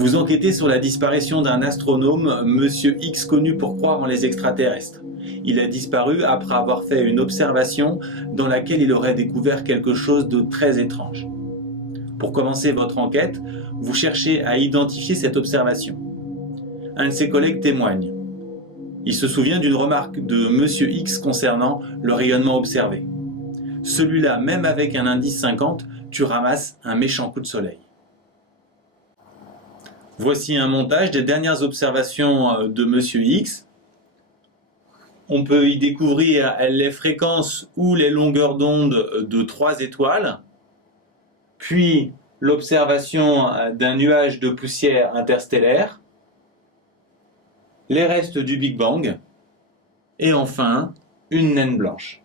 Vous enquêtez sur la disparition d'un astronome, Monsieur X, connu pour croire en les extraterrestres. Il a disparu après avoir fait une observation dans laquelle il aurait découvert quelque chose de très étrange. Pour commencer votre enquête, vous cherchez à identifier cette observation. Un de ses collègues témoigne. Il se souvient d'une remarque de Monsieur X concernant le rayonnement observé. Celui-là, même avec un indice 50, tu ramasses un méchant coup de soleil. Voici un montage des dernières observations de Monsieur X. On peut y découvrir les fréquences ou les longueurs d'onde de 3 étoiles, puis l'observation d'un nuage de poussière interstellaire, les restes du Big Bang, et enfin une naine blanche.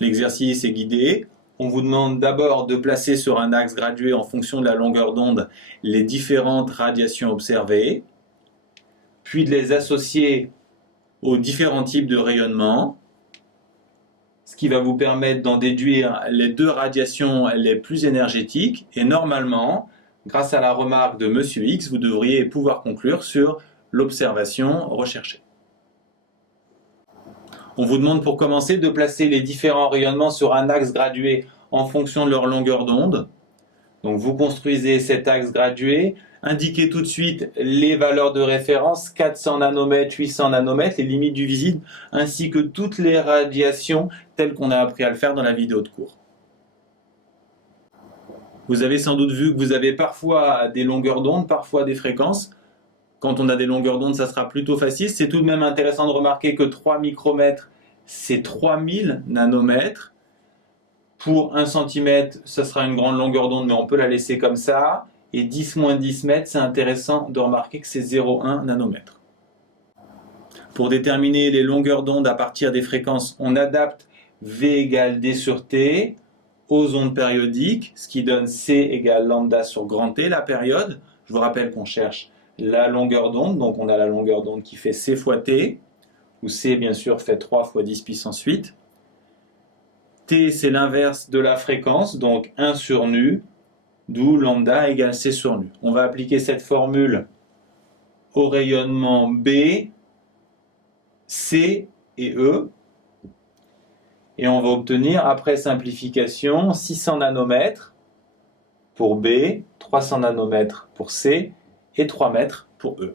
L'exercice est guidé. On vous demande d'abord de placer sur un axe gradué en fonction de la longueur d'onde les différentes radiations observées, puis de les associer aux différents types de rayonnement, ce qui va vous permettre d'en déduire les 2 radiations les plus énergétiques. Et normalement, grâce à la remarque de Monsieur X, vous devriez pouvoir conclure sur l'observation recherchée. On vous demande pour commencer de placer les différents rayonnements sur un axe gradué en fonction de leur longueur d'onde. Donc vous construisez cet axe gradué, indiquez tout de suite les valeurs de référence, 400 nanomètres, 800 nanomètres, les limites du visible, ainsi que toutes les radiations telles qu'on a appris à le faire dans la vidéo de cours. Vous avez sans doute vu que vous avez parfois des longueurs d'onde, parfois des fréquences. Quand on a des longueurs d'onde, ça sera plutôt facile. C'est tout de même intéressant de remarquer que 3 micromètres, c'est 3000 nanomètres. Pour 1 cm, ce sera une grande longueur d'onde, mais on peut la laisser comme ça. Et 10 moins 10 mètres, c'est intéressant de remarquer que c'est 0,1 nanomètre. Pour déterminer les longueurs d'onde à partir des fréquences, on adapte V égale D sur T aux ondes périodiques, ce qui donne C égale lambda sur grand T, la période. Je vous rappelle qu'on cherche la longueur d'onde, donc on a la longueur d'onde qui fait C fois T, où C bien sûr fait 3 fois 10 puissance 8. T c'est l'inverse de la fréquence, donc 1 sur nu, d'où lambda égale C sur nu. On va appliquer cette formule au rayonnement B, C et E, et on va obtenir, après simplification, 600 nanomètres pour B, 300 nanomètres pour C, et 3 mètres pour E.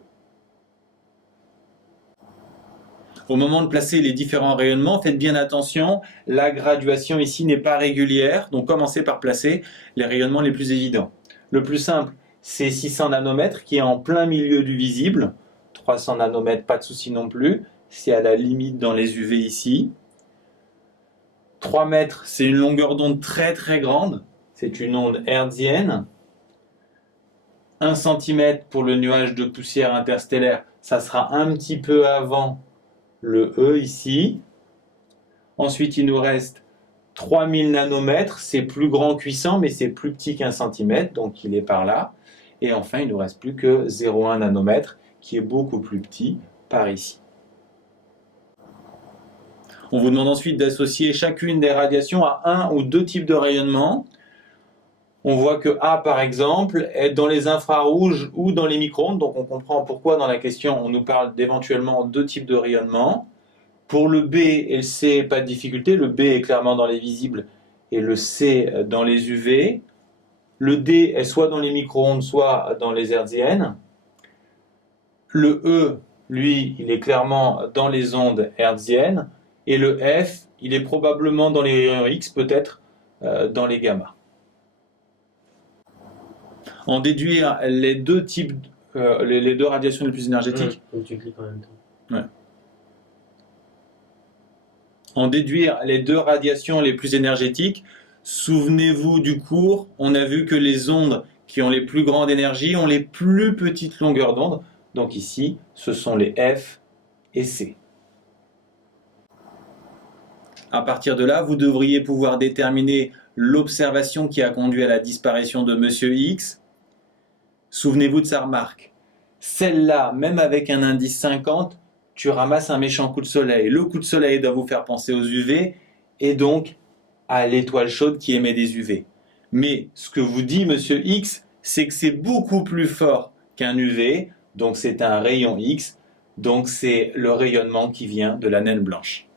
Au moment de placer les différents rayonnements, faites bien attention, la graduation ici n'est pas régulière, donc commencez par placer les rayonnements les plus évidents. Le plus simple, c'est 600 nanomètres qui est en plein milieu du visible, 300 nanomètres, pas de souci non plus, c'est à la limite dans les UV ici. 3 mètres, c'est une longueur d'onde très très grande, c'est une onde hertzienne. 1 cm pour le nuage de poussière interstellaire, ça sera un petit peu avant le E ici. Ensuite, il nous reste 3000 nanomètres, c'est plus grand que 800, mais c'est plus petit qu'1 cm, donc il est par là. Et enfin, il ne nous reste plus que 0,1 nanomètre, qui est beaucoup plus petit, par ici. On vous demande ensuite d'associer chacune des radiations à un ou 2 types de rayonnement. On voit que A, par exemple, est dans les infrarouges ou dans les micro-ondes, donc on comprend pourquoi dans la question on nous parle d'éventuellement 2 types de rayonnement. Pour le B et le C, pas de difficulté, le B est clairement dans les visibles et le C dans les UV. Le D est soit dans les micro-ondes, soit dans les hertziennes. Le E, lui, il est clairement dans les ondes hertziennes. Et le F, il est probablement dans les rayons X, peut-être dans les gamma. En déduire les 2 types, les 2 radiations les plus énergétiques. Donc tu cliques en même temps. Ouais. En déduire les 2 radiations les plus énergétiques, souvenez-vous du cours, on a vu que les ondes qui ont les plus grandes énergies ont les plus petites longueurs d'onde. Donc ici, ce sont les F et C. À partir de là, vous devriez pouvoir déterminer l'observation qui a conduit à la disparition de Monsieur X. Souvenez-vous de sa remarque. Celle-là, même avec un indice 50, tu ramasses un méchant coup de soleil. Le coup de soleil doit vous faire penser aux UV et donc à l'étoile chaude qui émet des UV. Mais ce que vous dit Monsieur X c'est que c'est beaucoup plus fort qu'un UV, donc c'est un rayon X, donc c'est le rayonnement qui vient de la naine blanche.